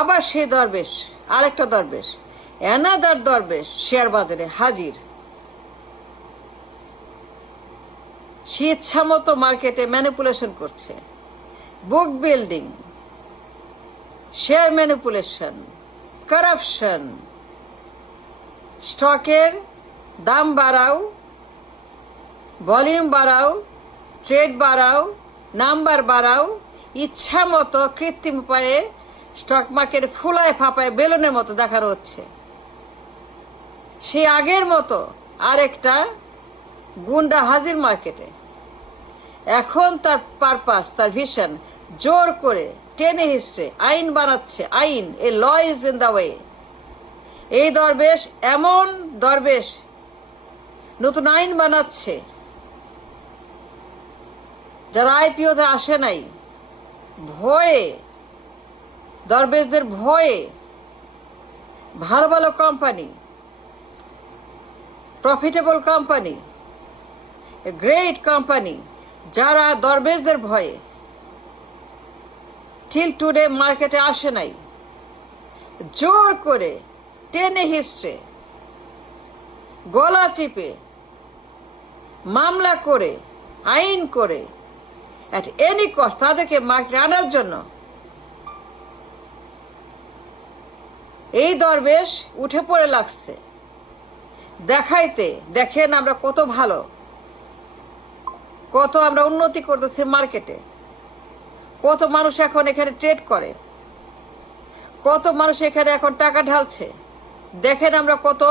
আবার সেই দরবেশ, আরেকটা দরবেশ, অ্যানাদার দরবেশ শেয়ার বাজারে হাজির। সে ইচ্ছা মতো মার্কেটে ম্যানিপুলেশন করছে, বুক বিল্ডিং, শেয়ার ম্যানিপুলেশন, কারাপশন, স্টকের দাম বাড়াও, ভলিউম বাড়াও, ট্রেড বাড়াও, নাম্বার বাড়াও, ইচ্ছা মতো কৃত্রিম উপায়ে স্টক মার্কেট ফুলায় ফাঁপায় বেলুনের মতো দেখানো হচ্ছে। সে আগের মতো আরেকটা গুন্ডা হাজির মার্কেটে। এখন তার পারপাস, তার ভিশন, জোর করে টেনে হিস্ট্রে আইন বানাচ্ছে। আইন, a law is in the way. এই দরবেশ এমন দরবেশ নতুন আইন বানাচ্ছে, যারা আইপিওতে আসে নাই, ভয়ে, দরবেশদের ভয়ে ভালো ভালো company, profitable company, great company, যারা দরবেশদের ভয়ে টিল টুডে মার্কেটে আসে নাই, জোর করে টেনে হিস্ট্রে গলা চিপে মামলা করে আইন করে অ্যাট এনি কস্ট তাদেরকে মার্কেটে আনার জন্য এই দরবেশ উঠে পড়ে লাগছে দেখাইতে, দেখেন আমরা কত ভালো, কত আমরা উন্নতি করতেছি মার্কেটে, কত মানুষ এখন এখানে ট্রেড করে, কত মানুষ এখানে এখন টাকা ঢালছে, দেখেন আমরা কত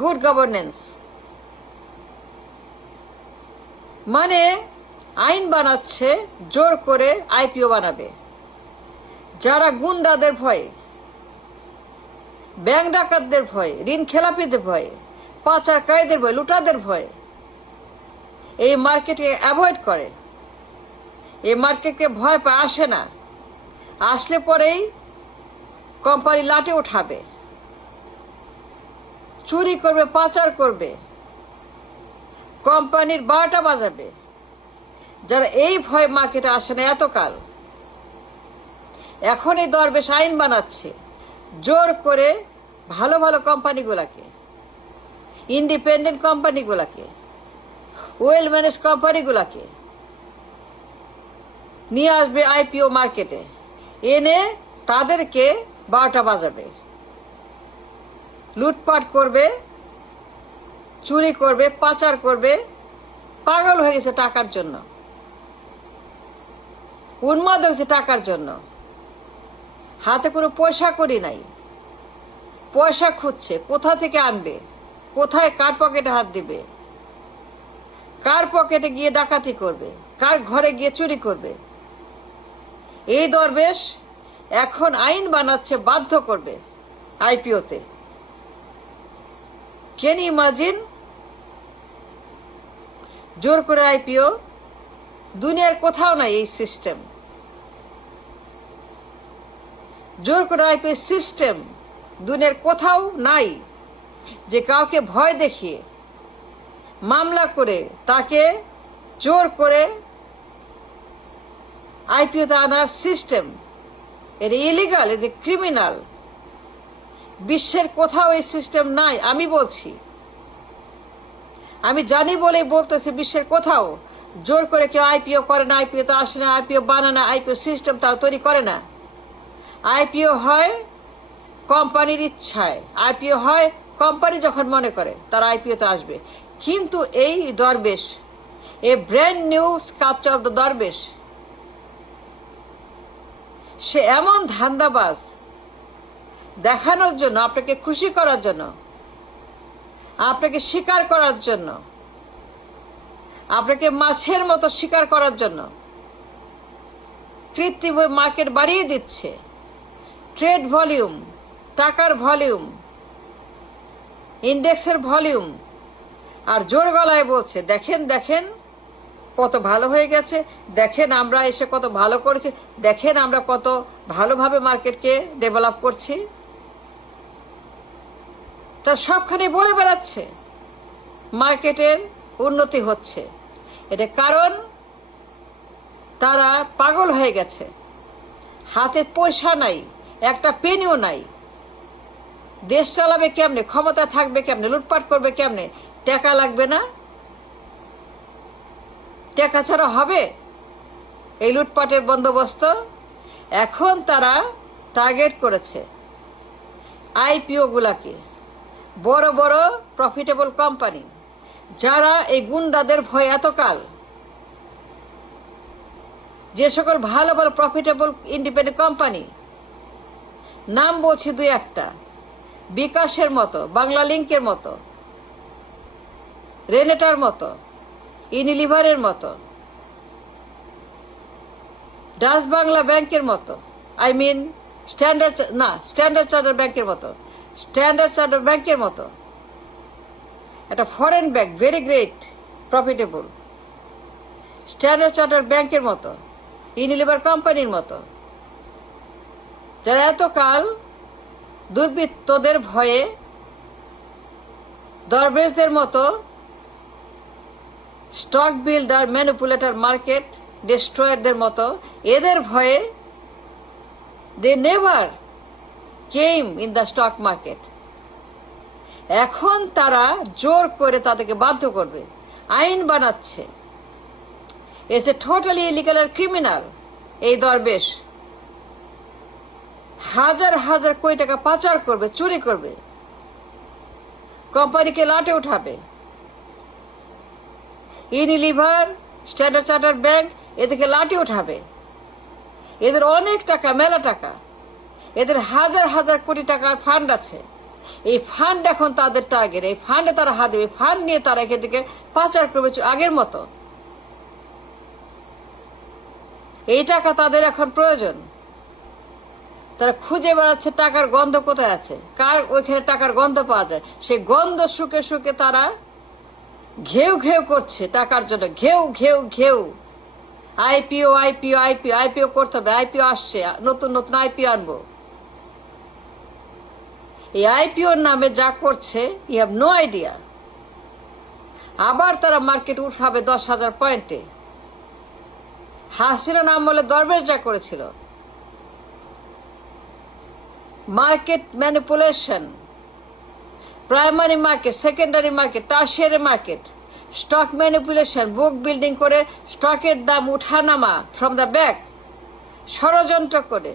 গুড গভর্নেন্স। মানে আইন বানাচ্ছে, জোর করে আইপিও বানাবে। যারা গুন্ডাদের ভয়ে, ব্যাংক ডাকাতদের ভয়ে, ঋণ খেলাপিদের ভয়ে, পাচারকারীদের ভয়ে, লুটাদের ভয়ে এই মার্কেটকে অ্যাভয়েড করে, এই মার্কেটকে ভয় পায়, আসে না। আসলে পরেই কোম্পানি লাঠি উঠাবে, চুরি করবে, পাচার করবে, কোম্পানির 12টা বাজাবে। যারা এই ভয় মার্কেটে আসে না এতকাল, এখন এই দরবেশ আইন বানাচ্ছে জোর করে ভালো ভালো কোম্পানিগুলাকে, ইন্ডিপেন্ডেন্ট কোম্পানিগুলাকে, ওয়েল ম্যানেজ কোম্পানিগুলাকে নিয়ে আসবে আইপিও মার্কেটে, এনে তাদেরকে 12টা বাজাবে, লুটপাট করবে, চুরি করবে, পাচার করবে। পাগল হয়ে গেছে টাকার জন্য, উন্মাদ হয়েছে টাকার জন্য। হাতে কোনো পয়সা করি নাই, পয়সা খুঁজছে, কোথা থেকে আনবে, কোথায় কার পকেটে হাত দিবে, কার পকেটে গিয়ে ডাকাতি করবে, কার ঘরে গিয়ে চুরি করবে। এই দরবেশ এখন আইন বানাচ্ছে, বাধ্য করবে আইপিওতে। Can you imagine? জোর করে আইপিও, দুনিয়ার কোথাও নাই এই সিস্টেম। জোর করে আইপিও সিস্টেম দুনিয়ার কোথাও নাই, যে কাউকে ভয় দেখিয়ে মামলা করে তাকে জোর করে আইপিওতে আনার সিস্টেম। এটা ইলিগাল, এটা ক্রিমিনাল। বিশ্বের কোথাও এই সিস্টেম নাই। আমি বলছি, আমি জানি বলেই বলতেছি, বিশ্বের কোথাও জোর করে কেউ আইপিও করে না, আইপিও তো আসে না, আইপিও বানায় না, আইপিও সিস্টেম তারা তৈরি করে না। আইপিও হয় কোম্পানির ইচ্ছায়, আইপিও হয় কোম্পানি যখন মনে করে তারা আইপিওতে আসবে। কিন্তু এই দরবেশ, এ brand new sculpture of the দরবেশ, সে এমন ধান্দাবাজ, দেখানোর জন্য, আপনাকে খুশি করার জন্য, আপনাকে শিকার করার জন্য, আপনাকে মাছের মতো শিকার করার জন্য কৃত্রিম মার্কেট বাড়িয়ে দিচ্ছে। ট্রেড ভলিউম, টাকার ভলিউম, ইন্ডেক্সের ভলিউম, আর জোর গলায় বলছে দেখেন দেখেন কত ভালো হয়ে গেছে, দেখেন আমরা এসে কত ভালো করেছি, দেখেন আমরা কত ভালোভাবে মার্কেটকে ডেভেলপ করছি। তার সবখানে বলে বেড়াচ্ছে মার্কেটের উন্নতি হচ্ছে। এটা কারণ তারা পাগল হয়ে গেছে, হাতে পয়সা নাই, একটা পেনিও নাই। দেশ চালাবে কেমনে, ক্ষমতা থাকবে কেমনে, লুটপাট করবে কেমনে? টাকা লাগবে না? টাকা ছাড়া হবে এই লুটপাটের বন্দোবস্ত? এখন তারা টার্গেট করেছে আইপিও গুলাকে, বড় বড় প্রফিটেবল কোম্পানি, যারা এই গুন্ডাদের ভয় এতকাল, যে সকল ভালো ভালো প্রফিটেবল ইন্ডিপেন্ডেন্ট কোম্পানি, নাম বলছি দুই একটা, বিকাশের মতো, বাংলা লিংকের মতো, রেনেটার মতো, ইউনিলিভারের মতো, ডাচ বাংলা ব্যাংকের মতো, আই মিন স্ট্যান্ডার্ড চার্টার্ড ব্যাংকের মতো, স্ট্যান্ডার্ড চার্টার্ড ব্যাংকের মতো একটা foreign bank, very great profitable, standard chartered ব্যাংকের মতো, ইউনিলিভার কোম্পানির মতো, যারা এতকাল দুর্বৃত্তদের ভয়ে, দরবেশদের মতো, স্টক বিল্ডার, ম্যানিপুলেটর, মার্কেট ডিস্ট্রয়ারদের মতো, এদের ভয়ে they never came in the stock market. এখন তারা জোর করে তাদেরকে বাধ্য করবে, আইন বানাচ্ছে। ইটস এ টোটালি ইলিগাল আর ক্রিমিনাল। এই দরবেশ হাজার হাজার কোটি টাকা পাচার করবে, চুরি করবে, কোম্পানিকে লাটে উঠাবে। ইউনিলিভার, স্ট্যান্ডার্ড চার্টার্ড ব্যাংক এদেরকে লাটে উঠাবে। এদের অনেক টাকা, মেলা টাকা, এদের হাজার হাজার কোটি টাকার ফান্ড আছে। এই ফান্ড এখন তাদের টার্গেট, এই ফান্ডে তারা হাত দেবে, ফান্ড নিয়ে তারা এখান থেকে পাচার করবে আগের মতো। এই টাকা তাদের এখন প্রয়োজন। তারা খুঁজে বেড়াচ্ছে টাকার গন্ধ কোথায় আছে, কার ওইখানে টাকার গন্ধ পাওয়া যায়। সেই গন্ধ শুকে শুকে তারা ঘেউ ঘেউ করছে টাকার জন্য, ঘেউ ঘেউ ঘেউ। আইপিও আইপিও আইপিও আইপিও করতে হবে, আইপিও আসছে, নতুন নতুন আইপিও আনবো। এই আইপিওর নামে যা করছে, ইউ হ্যাভ নো আইডিয়া। আবার তারা মার্কেট উঠাবে 10,000 পয়েন্টে। হাসিনা নাম বলে দরবেশ যা করেছিল, market manipulation, primary market, secondary market, tertiary market, stock manipulation, book building করে স্টকের দাম উঠানামা ফ্রম দ্য ব্যাক, ষড়যন্ত্র করে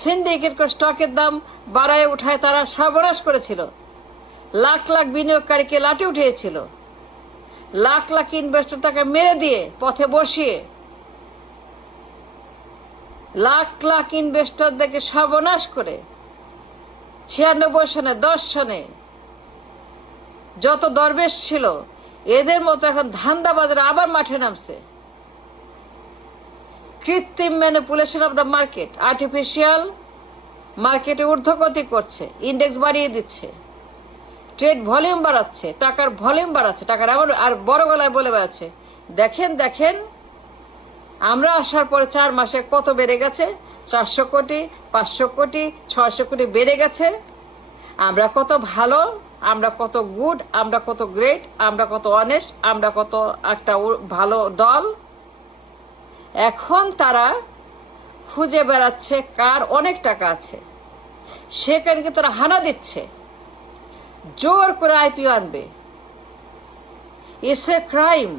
সিন্ডিকেট করে স্টকের দাম বাড়ায় উঠায় তারা সর্বনাশ করেছিল। লাখ লাখ বিনিয়োগকারীকে লাটে উঠিয়েছিল, লাখ লাখ ইনভেস্টর তাকে মেরে দিয়ে পথে বসিয়ে লাখ লাখ ইনভেস্টরদেরকে সর্বনাশ করে 96 সনে 10 সনে যত দরবেশ ছিল, এদের মতো এখন ধান্দাবাজরা আবার মাঠে নামছে। কৃত্রিম manipulation of the market, artificial মার্কেটে ঊর্ধ্বগতি করছে, ইন্ডেক্স বাড়িয়ে দিচ্ছে, ট্রেড ভলিউম বাড়াচ্ছে, টাকার ভলিউম বাড়াচ্ছে, টাকার এমন আর বড় গলায় বলে বেড়াচ্ছে, দেখেন দেখেন আমরা আসার পরে 4 মাসে কত বেড়ে গেছে, 400 কোটি, 500 কোটি, 600 কোটি বেড়ে গেছে। আমরা কত ভালো, আমরা কত গুড, আমরা কত গ্রেট, আমরা কত অনেস্ট, আমরা কত একটা ভালো দল। এখন তারা খুঁজে বেড়াচ্ছে কার অনেক টাকা আছে, সেখানে তারা হানা দিচ্ছে, জোর করে আইপিও আনবে। It's a crime,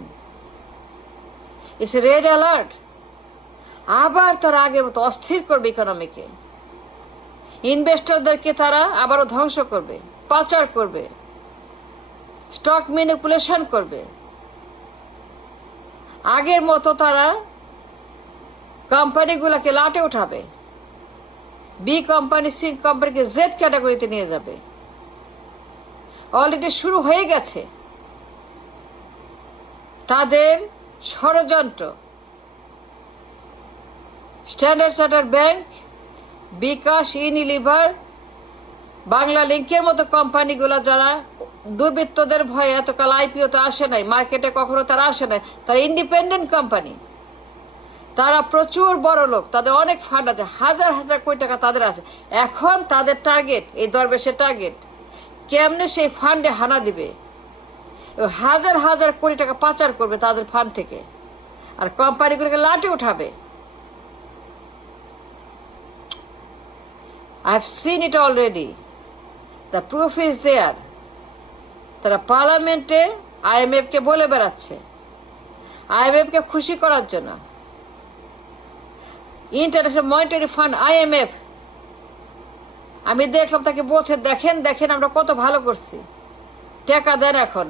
it's a red alert. আবার তারা আগের মতো অস্থির করবে ইকোনমিকে, ইনভেস্টরদেরকে তারা আবারও ধ্বংস করবে, পাচার করবে, স্টক ম্যানিপুলেশন করবে। আগের মতো তারা কোম্পানিগুলোকে লাটে উঠাবে, বি কোম্পানি, সি কোম্পানিকে জেড ক্যাটাগরিতে নিয়ে যাবে। অলরেডি শুরু হয়ে গেছে তাদের ষড়যন্ত্র। স্ট্যান্ডার্ড চার্টার্ড ব্যাংক, বিকাশ, ইউনিলিভার, বাংলা লিংকের মতো কোম্পানিগুলো যারা দুর্বৃত্তদের ভয়ে এতকাল আইপিওতে আসে নাই, মার্কেটে কখনো তারা আসে নাই, তারা ইন্ডিপেন্ডেন্ট কোম্পানি, তারা প্রচুর বড় লোক, তাদের অনেক ফান্ড আছে, হাজার হাজার কোটি টাকা তাদের আছে। এখন তাদের টার্গেট, এই দরবেশের টার্গেট, কেমনে সেই ফান্ডে হানা দিবে, হাজার হাজার কোটি টাকা পাচার করবে তাদের ফান্ড থেকে, আর কোম্পানিগুলোকে লাটে উঠাবে। I have seen it already. The proof is there. তারা পার্লামেন্টে IMF কে বলে বেড়াচ্ছে, IMF কে খুশি করার জন্য। ইন্টারন্যাশনাল মনিটারি ফান্ড IMF, আমি দেখলাম তাকে বলছে, দেখেন দেখেন আমরা কত ভালো করছি, টাকা দেন। এখন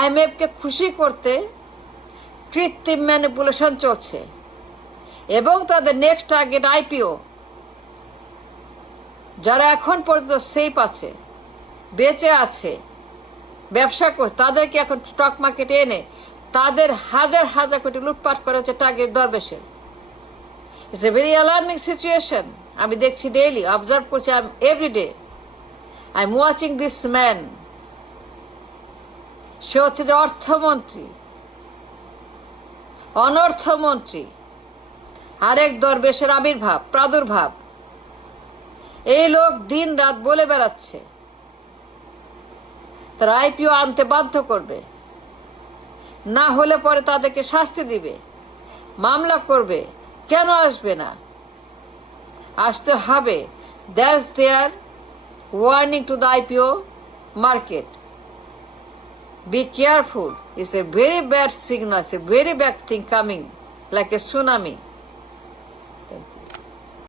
IMF কে খুশি করতে কৃত্রিম ম্যানিপুলেশন চলছে এবং তাদের নেক্সট টার্গেট IPO। যারা এখন পর্যন্ত সেফ আছে, বেঁচে আছে, ব্যবসা করছে, তাদেরকে এখন স্টক মার্কেটে এনে তাদের হাজার হাজার কোটি লুটপাট করে হচ্ছে টার্গেট দরবেশের। It's a very alarming situation. আমি দেখছি, ডেইলি অবজার্ভ করছি, everyday I am watching this man. সে হচ্ছে যে অর্থমন্ত্রী, অনর্থমন্ত্রী, আরেক দরবেশের আবির্ভাব, প্রাদুর্ভাব। এই লোক দিন রাত বলে বেড়াচ্ছে তারা IPO আনতে বাধ্য করবে, না হলে পরে তাদেরকে শাস্তি দিবে, মামলা করবে। কেন আসবে না? আসতে হবে। That's their warning to the IPO market. Be careful. It's a very bad signal. It's a very bad thing coming, like a tsunami.